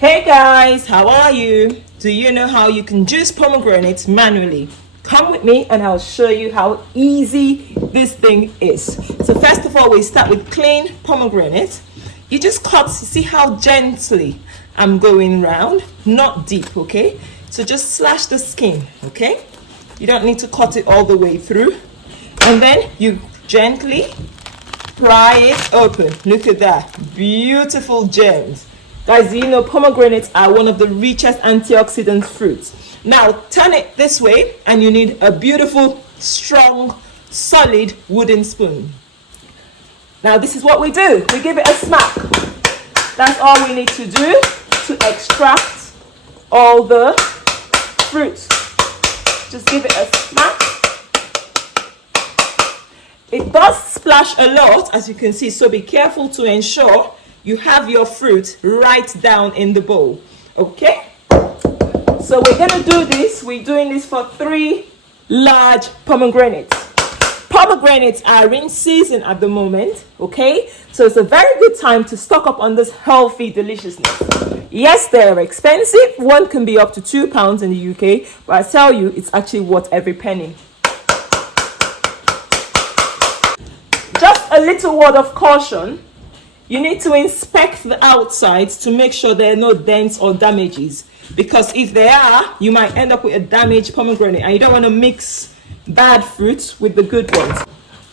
Hey guys, how are you? Do you know how you can juice pomegranates manually? Come with me and I'll show you how easy this thing is. So first of all, we start with clean pomegranate. You just cut, see how gently I'm going round, not deep, okay? So just slash the skin, okay? You don't need to cut it all the way through. And then you gently pry it open. Look at that, beautiful gems. Guys, you know pomegranates are one of the richest antioxidant fruits. Now turn it this way and you need a beautiful, strong, solid wooden spoon. Now this is what we do. We give it a smack. That's all we need to do to extract all the fruit. Just give it a smack. It does splash a lot, as you can see, so be careful to ensure you have your fruit right down in the bowl. Okay? So we're going to do this. We're doing this for 3 large pomegranates. Pomegranates are in season at the moment, okay? So it's a very good time to stock up on this healthy deliciousness. Yes, they're expensive. One can be up to £2 in the UK, but I tell you, it's actually worth every penny. Just a little word of caution. You need to inspect the outsides to make sure there are no dents or damages. Because if there are, you might end up with a damaged pomegranate and you don't want to mix bad fruits with the good ones.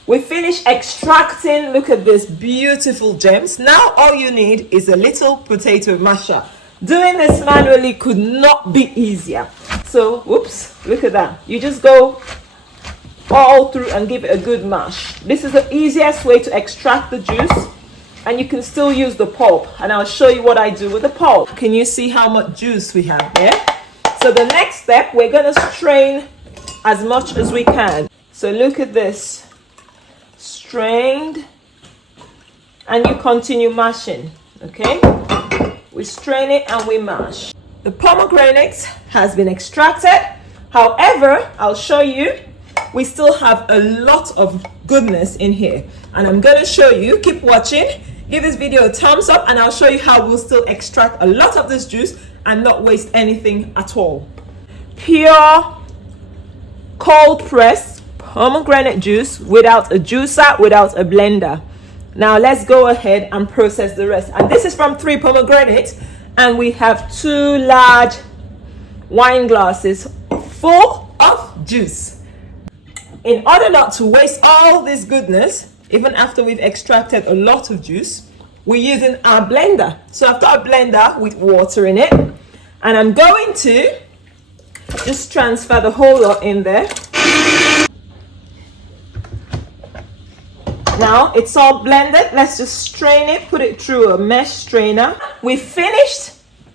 We finished extracting, look at this, beautiful gems. Now all you need is a little potato masher. Doing this manually could not be easier. So, whoops, look at that. You just go all through and give it a good mash. This is the easiest way to extract the juice. And you can still use the pulp, and I'll show you what I do with the pulp. Can you see how much juice we have there? So the next step, we're going to strain as much as we can. So look at this, strained, and you continue mashing, okay? We strain it and we mash. The pomegranate has been extracted. However, I'll show you, we still have a lot of goodness in here. And I'm going to show you, keep watching. Give this video a thumbs up and I'll show you how we'll still extract a lot of this juice and not waste anything at all. Pure cold pressed pomegranate juice without a juicer, without a blender. Now let's go ahead and process the rest. And this is from 3 pomegranates and we have 2 large wine glasses full of juice. In order not to waste all this goodness, even after we've extracted a lot of juice, we're using our blender. So I've got a blender with water in it, and I'm going to just transfer the whole lot in there. Now it's all blended. Let's just strain it, put it through a mesh strainer. We've finished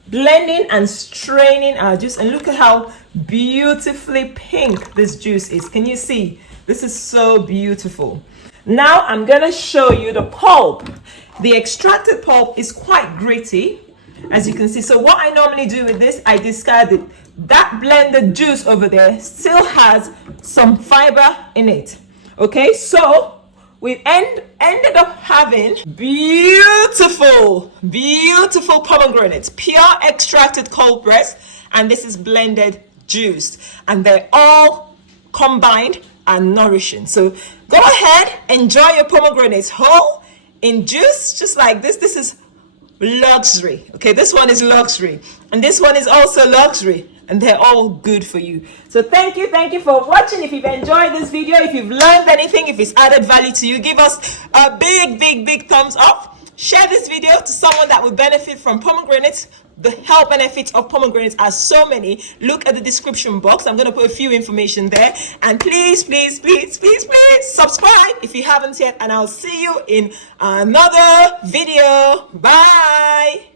blending and straining our juice, and look at how beautifully pink this juice is. Can you see? This is so beautiful. Now I'm going to show you the pulp. The extracted pulp is quite gritty, as you can see. So what I normally do with this, I discard it. That blended juice over there still has some fiber in it. Okay, so we ended up having beautiful pomegranates, pure extracted cold press, and this is blended juice, and they're all combined and nourishing. So go ahead, enjoy your pomegranates whole in juice, just like this. This is luxury. Okay, this one is luxury, and this one is also luxury, and they're all good for you. So thank you for watching. If you've enjoyed this video, if you've learned anything, if it's added value to you, give us a big thumbs up. Share this video to someone that would benefit from pomegranates. The health benefits of pomegranates are so many. Look at the description box. I'm going to put a few information there. And please subscribe if you haven't yet. And I'll see you in another video. Bye.